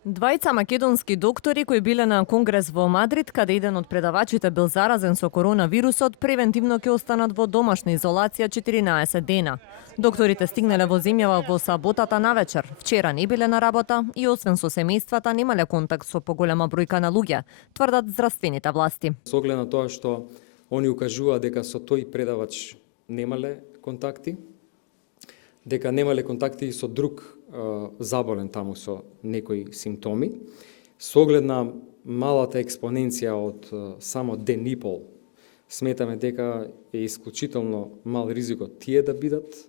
Двајца македонски доктори кои биле на конгрес во Мадрид, каде еден од предавачите бил заразен со коронавирусот, превентивно ќе останат во домашна изолација 14 дена. Докторите стигнале во земјава во саботата навечер. Вчера не биле на работа и освен со семејствата немале контакт со поголема бројка на луѓе, тврдат здравствените власти. Со оглед на тоа што они укажува дека со тој предавач немале контакти, дека немале контакти со друг заболен таму со некои симптоми, со оглед на малата експоненција од само ден и пол, сметаме дека е исклучително мал ризикот тие да бидат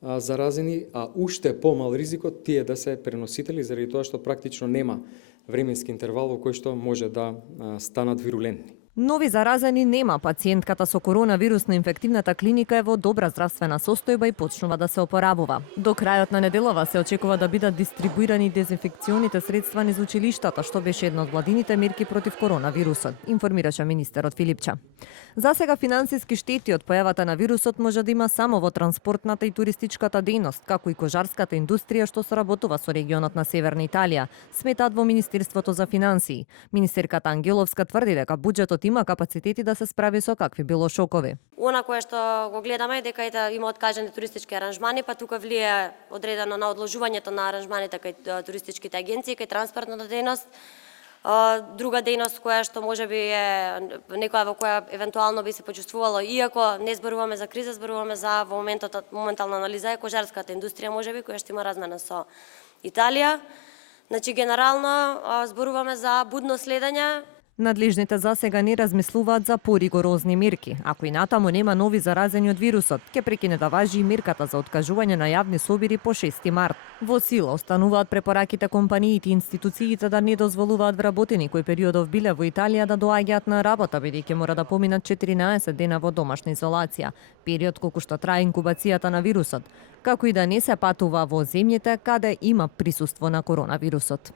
заразени, а уште помал ризикот тие да се преносители, заради тоа што практично нема временски интервал во кој што може да станат вирулентни. Нови заразени нема. Пациентката со коронавирус на инфективната клиника е во добра здравствена состојба и почнува да се опоравува. До крајот на неделава се очекува да бидат дистрибуирани дезинфекционите средства низ училиштата, што беше една од владините мерки против коронавирусот, информираше министерот Филипча. За сега финансиски штети од појавата на вирусот може да има само во транспортната и туристичката дејност, како и кожарската индустрија што соработува со регионот на Северна Италија, сметаат во Министерството за финансии. Министерката Ангеловска тврди дека буџетот има капацитети да се справи со какви било шокови. Она кое што го гледаме е дека има откажани туристички аранжмани, па тука влие одредено на одложувањето на аранжманите кај туристичките агенции, кај транспортната дејност. Друга дејност која што можеби е некоја во која евентуално би се почувствувало, иако не зборуваме за криза, зборуваме за во моментална анализа е кожарската индустрија можеби која што има размена со Италија. Значи генерално зборуваме за будно следење. Надлежните за сега не размислуваат за поригорозни мерки. Ако и натаму нема нови заразени од вирусот, ќе прекине да важи и мерката за откажување на јавни собири по 6 март. Во сила остануваат препораките компаниите и институциите да не дозволуваат вработени кои периодов биле во Италија да доаѓаат на работа, бидејќи мора да поминат 14 дена во домашна изолација, период колку што трае инкубацијата на вирусот, како и да не се патува во земјите каде има присуство на коронавирусот.